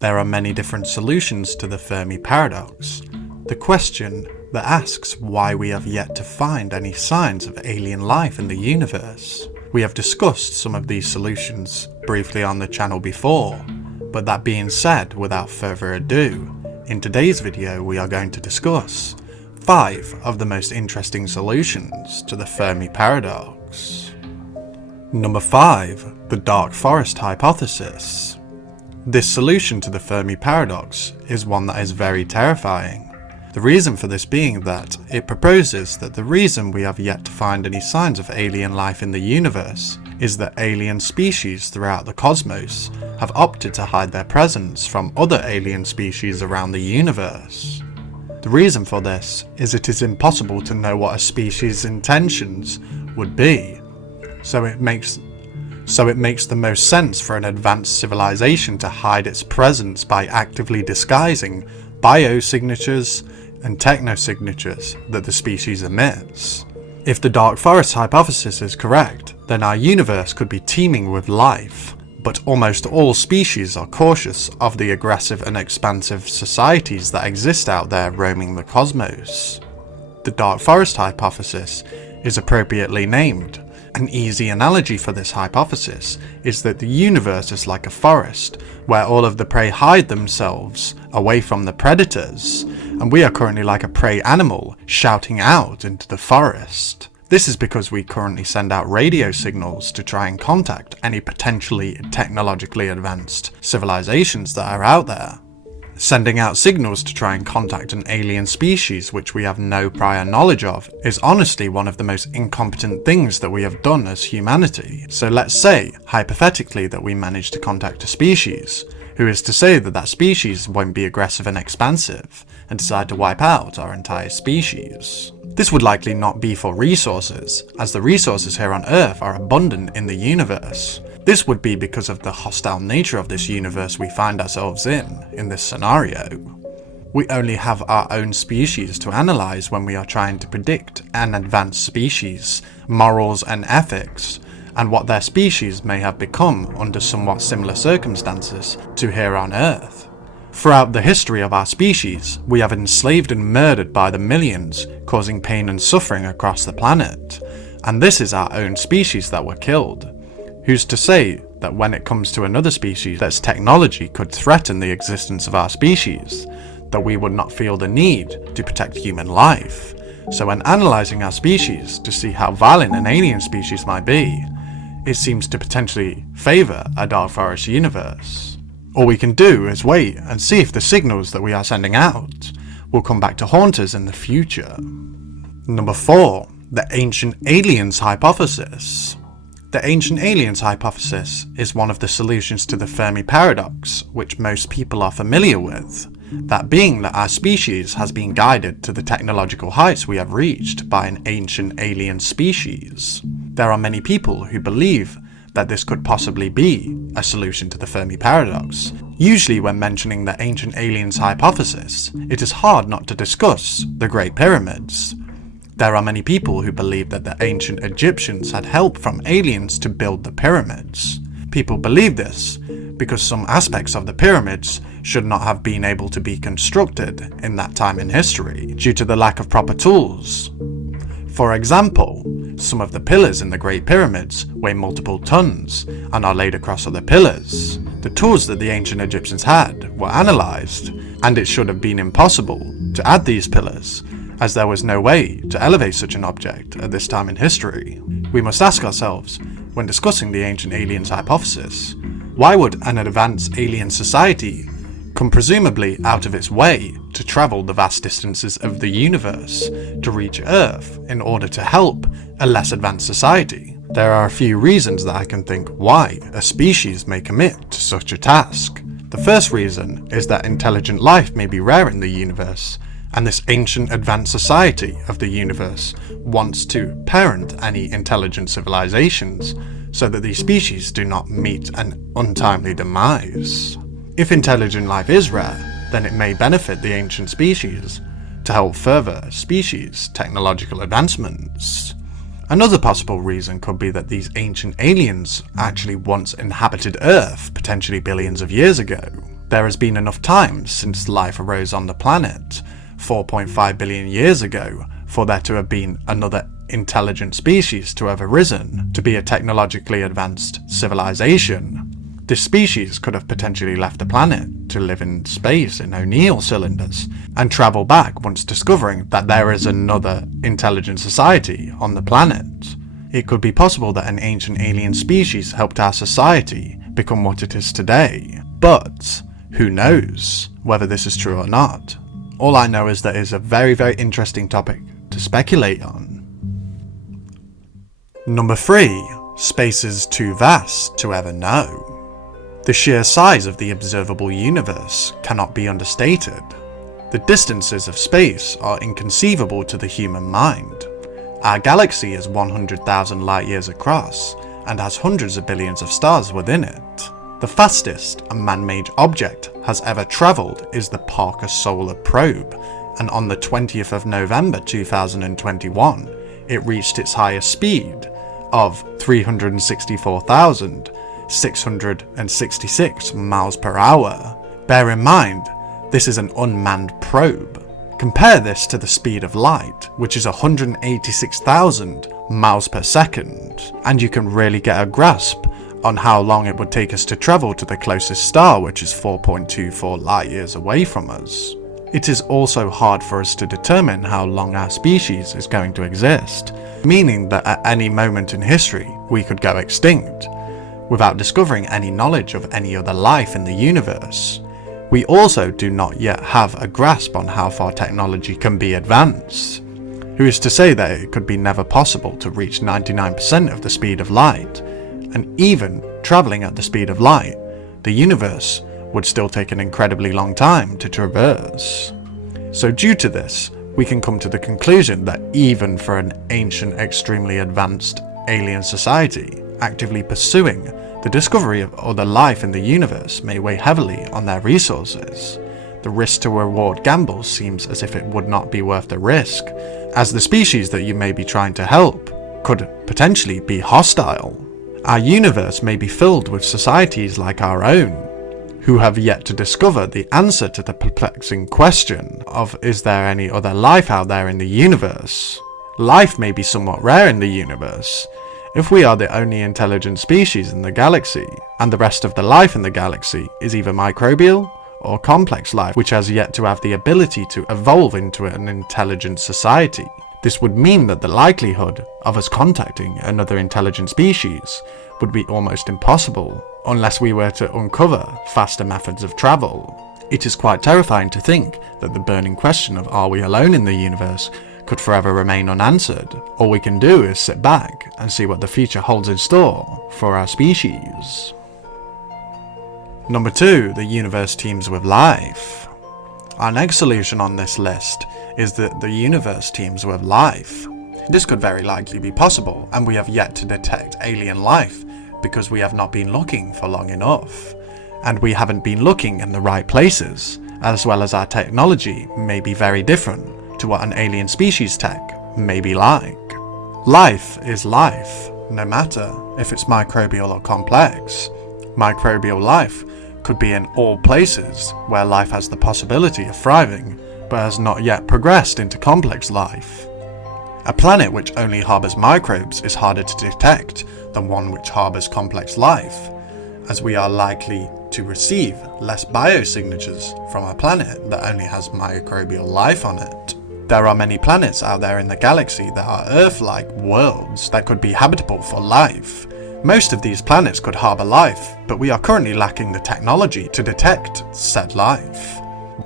There are many different solutions to the Fermi paradox, the question that asks why we have yet to find any signs of alien life in the universe. We have discussed some of these solutions briefly on the channel before, but that being said, without further ado, in today's video we are going to discuss 5 of the most interesting solutions to the Fermi paradox. Number 5. The dark forest hypothesis. This solution to the Fermi paradox is one that is very terrifying. The reason for this being that it proposes that the reason we have yet to find any signs of alien life in the universe is that alien species throughout the cosmos have opted to hide their presence from other alien species around the universe. The reason for this is it is impossible to know what a species' intentions would be, so it makes the most sense for an advanced civilization to hide its presence by actively disguising biosignatures and technosignatures that the species emits. If the dark forest hypothesis is correct, then our universe could be teeming with life, but almost all species are cautious of the aggressive and expansive societies that exist out there roaming the cosmos. The dark forest hypothesis is appropriately named. An easy analogy for this hypothesis is that the universe is like a forest where all of the prey hide themselves away from the predators, and we are currently like a prey animal shouting out into the forest. This is because we currently send out radio signals to try and contact any potentially technologically advanced civilizations that are out there. Sending out signals to try and contact an alien species which we have no prior knowledge of is honestly one of the most incompetent things that we have done as humanity. So let's say, hypothetically, that we manage to contact a species. Who is to say that that species won't be aggressive and expansive and decide to wipe out our entire species? This would likely not be for resources, as the resources here on Earth are abundant in the universe. This would be because of the hostile nature of this universe we find ourselves in this scenario. We only have our own species to analyze when we are trying to predict an advanced species, morals and ethics, and what their species may have become under somewhat similar circumstances to here on Earth. Throughout the history of our species, we have enslaved and murdered by the millions, causing pain and suffering across the planet. And this is our own species that were killed. Who's to say that when it comes to another species that's technology could threaten the existence of our species, that we would not feel the need to protect human life? So when analysing our species to see how violent an alien species might be, it seems to potentially favour a dark forest universe. All we can do is wait and see if the signals that we are sending out will come back to haunt us in the future. Number 4. The Ancient Aliens Hypothesis. The Ancient Aliens Hypothesis is one of the solutions to the Fermi paradox, which most people are familiar with, that being that our species has been guided to the technological heights we have reached by an ancient alien species. There are many people who believe that this could possibly be a solution to the Fermi paradox. Usually when mentioning the Ancient Aliens Hypothesis, it is hard not to discuss the Great Pyramids. There are many people who believe that the ancient Egyptians had help from aliens to build the pyramids. People believe this because some aspects of the pyramids should not have been able to be constructed in that time in history due to the lack of proper tools. For example, some of the pillars in the Great Pyramids weigh multiple tons and are laid across other pillars. The tools that the ancient Egyptians had were analysed, and it should have been impossible to add these pillars, as there was no way to elevate such an object at this time in history. We must ask ourselves, when discussing the Ancient Aliens Hypothesis, why would an advanced alien society come presumably out of its way to travel the vast distances of the universe to reach Earth in order to help a less advanced society? There are a few reasons that I can think why a species may commit to such a task. The first reason is that intelligent life may be rare in the universe, and this ancient advanced society of the universe wants to parent any intelligent civilizations so that these species do not meet an untimely demise. If intelligent life is rare, then it may benefit the ancient species to help further species' technological advancements. Another possible reason could be that these ancient aliens actually once inhabited Earth, potentially billions of years ago. There has been enough time since life arose on the planet, 4.5 billion years ago, for there to have been another intelligent species to have arisen, to be a technologically advanced civilization. This species could have potentially left the planet to live in space in O'Neill cylinders, and travel back once discovering that there is another intelligent society on the planet. It could be possible that an ancient alien species helped our society become what it is today. But who knows whether this is true or not? All I know is that it is a very, very interesting topic to speculate on. Number 3. Space is too vast to ever know. The sheer size of the observable universe cannot be understated. The distances of space are inconceivable to the human mind. Our galaxy is 100,000 light years across and has hundreds of billions of stars within it. The fastest a man-made object has ever travelled is the Parker Solar Probe, and on the 20th of November 2021, it reached its highest speed of 364,666 miles per hour. Bear in mind, this is an unmanned probe. Compare this to the speed of light, which is 186,000 miles per second, and you can really get a grasp on how long it would take us to travel to the closest star, which is 4.24 light years away from us. It is also hard for us to determine how long our species is going to exist, meaning that at any moment in history we could go extinct, without discovering any knowledge of any other life in the universe. We also do not yet have a grasp on how far technology can be advanced. Who is to say that it could be never possible to reach 99% of the speed of light, and even travelling at the speed of light, the universe would still take an incredibly long time to traverse. So due to this, we can come to the conclusion that even for an ancient, extremely advanced alien society, actively pursuing the discovery of other life in the universe may weigh heavily on their resources. The risk to reward gamble seems as if it would not be worth the risk, as the species that you may be trying to help could potentially be hostile. Our universe may be filled with societies like our own, who have yet to discover the answer to the perplexing question of, is there any other life out there in the universe? Life may be somewhat rare in the universe. If we are the only intelligent species in the galaxy, and the rest of the life in the galaxy is either microbial or complex life which has yet to have the ability to evolve into an intelligent society, this would mean that the likelihood of us contacting another intelligent species would be almost impossible, unless we were to uncover faster methods of travel. It is quite terrifying to think that the burning question of are we alone in the universe could forever remain unanswered. All we can do is sit back and see what the future holds in store for our species. Number 2, the universe teems with life. Our next solution on this list is that the universe teems with life. This could very likely be possible, and we have yet to detect alien life because we have not been looking for long enough. And we haven't been looking in the right places, as well as our technology may be very different to what an alien species tech may be like. Life is life, no matter if it's microbial or complex. Microbial life could be in all places where life has the possibility of thriving, but has not yet progressed into complex life. A planet which only harbours microbes is harder to detect than one which harbours complex life, as we are likely to receive less biosignatures from a planet that only has microbial life on it. There are many planets out there in the galaxy that are Earth-like worlds that could be habitable for life. Most of these planets could harbour life, but we are currently lacking the technology to detect said life.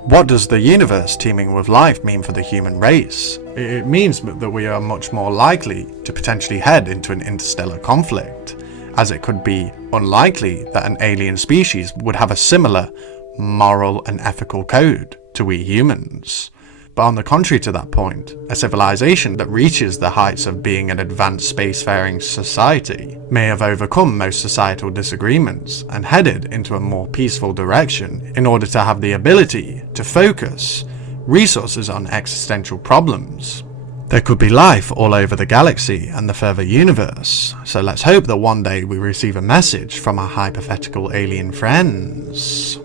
What does the universe teeming with life mean for the human race? It means that we are much more likely to potentially head into an interstellar conflict, as it could be unlikely that an alien species would have a similar moral and ethical code to we humans. But on the contrary to that point, a civilization that reaches the heights of being an advanced spacefaring society may have overcome most societal disagreements and headed into a more peaceful direction in order to have the ability to focus resources on existential problems. There could be life all over the galaxy and the further universe, so let's hope that one day we receive a message from our hypothetical alien friends.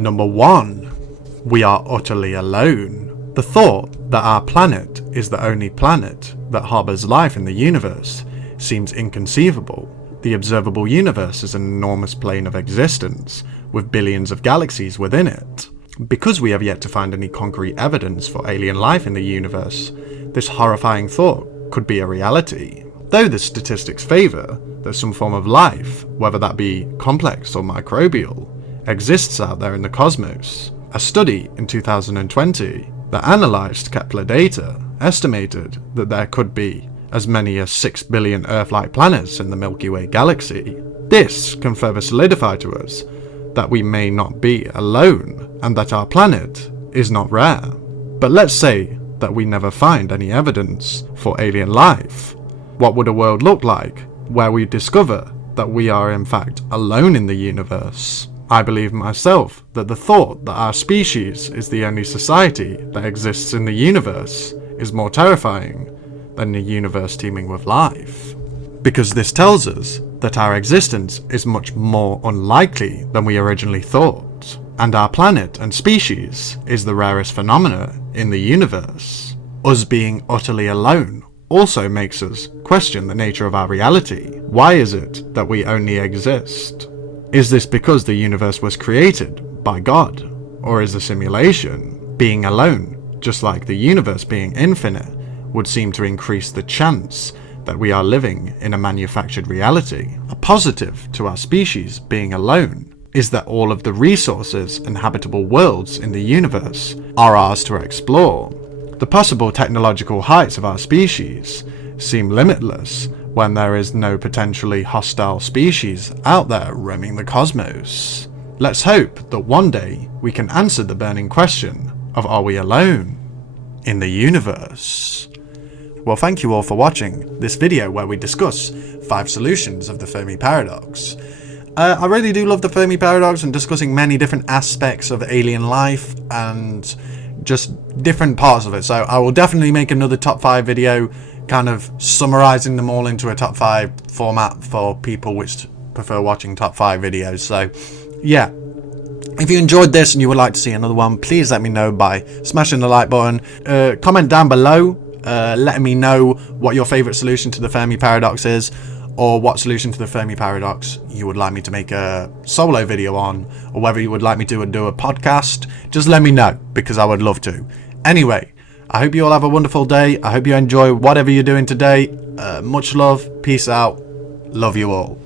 Number 1. We are utterly alone. The thought that our planet is the only planet that harbours life in the universe seems inconceivable. The observable universe is an enormous plane of existence, with billions of galaxies within it. Because we have yet to find any concrete evidence for alien life in the universe, this horrifying thought could be a reality. Though the statistics favour that some form of life, whether that be complex or microbial, exists out there in the cosmos. A study in 2020 that analysed Kepler data estimated that there could be as many as 6 billion Earth-like planets in the Milky Way galaxy. This can further solidify to us that we may not be alone and that our planet is not rare. But let's say that we never find any evidence for alien life. What would a world look like where we discover that we are in fact alone in the universe? I believe myself that the thought that our species is the only society that exists in the universe is more terrifying than a universe teeming with life. Because this tells us that our existence is much more unlikely than we originally thought, and our planet and species is the rarest phenomena in the universe. Us being utterly alone also makes us question the nature of our reality. Why is it that we only exist? Is this because the universe was created by God, or is a simulation? Being alone, just like the universe being infinite, would seem to increase the chance that we are living in a manufactured reality. A positive to our species being alone is that all of the resources and habitable worlds in the universe are ours to explore. The possible technological heights of our species seem limitless when there is no potentially hostile species out there roaming the cosmos. Let's hope that one day we can answer the burning question of, are we alone in the universe? Well, thank you all for watching this video where we discuss 5 solutions of the Fermi paradox. I really do love the Fermi paradox and discussing many different aspects of alien life and just different parts of it. So I will definitely make another top 5 video kind of summarizing them all into a top 5 format for people which prefer watching top 5 videos. So yeah, if you enjoyed this and you would like to see another one, please let me know by smashing the like button. Comment down below letting me know what your favorite solution to the Fermi paradox is, or what solution to the Fermi paradox you would like me to make a solo video on, or whether you would like me to do a podcast. Just let me know, because I would love to. Anyway, I hope you all have a wonderful day. I hope you enjoy whatever you're doing today. Much love. Peace out. Love you all.